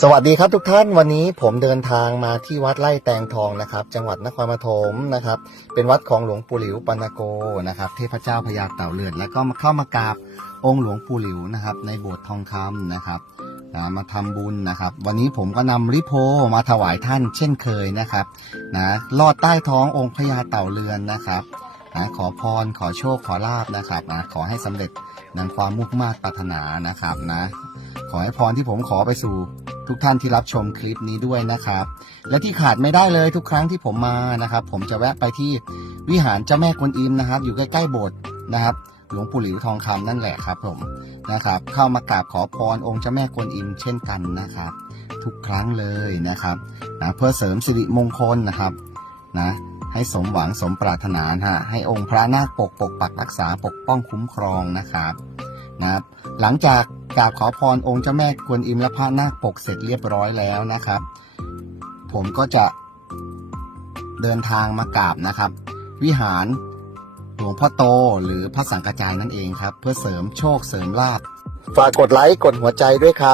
สวัสดีครับทุกท่านวันนี้ผมเดินทางมาที่วัดไร่แตงทองนะครับ จังหวัดนครปฐมนะครับ เป็นวัดของหลวงปู่หลิวปันโกนะครับ เทพเจ้าพญาเต่าเลือดแล้วก็มาเข้ามากราบองค์หลวงปู่หลิวนะครับ ในโบสถ์ทองคำนะครับนะมาทำบุญนะครับ วันนี้ผมก็นำริโพมาถวายท่านเช่นเคยนะครับนะลอดใต้ท้ององค์พญาเต่าเรือนนะครับนะขอพรขอโชคขอลาบนะครับนะขอให้สำเร็จดังความมุ่งมา่ปรารถนานะครับนะขอให้พรที่ผมขอไปสู่ ทุกท่านที่รับชมคลิปนี้ด้วยนะครับ และที่ขาดไม่ได้เลยทุกครั้งที่ผมมานะครับ ผมจะแวะไปที่วิหารเจ้าแม่กวนอิมนะครับ อยู่ใกล้ๆโบสถ์นะครับ หลวงปู่หลิวทองคำนั่นแหละครับผมนะครับ เข้ามากราบขอพรองค์เจ้าแม่กวนอิมเช่นกันนะครับ ทุกครั้งเลยนะครับนะเพื่อเสริมสิริมงคลนะครับนะให้สมหวังสมปรารถนานะฮะให้องค์พระนาคปกปกปักรักษาปกป้องคุ้มครองนะครับนะครับ หลังจาก กราบขอพรองค์เจ้าแม่กวนอิมและพระนาคปกเสร็จเรียบร้อยแล้วนะครับ ผมก็จะเดินทางมากราบนะครับ วิหารหลวงพ่อโตหรือพระสังกระจายนั่นเองครับ เพื่อเสริมโชคเสริมลาภฝากกดไลค์กดหัวใจด้วยครับ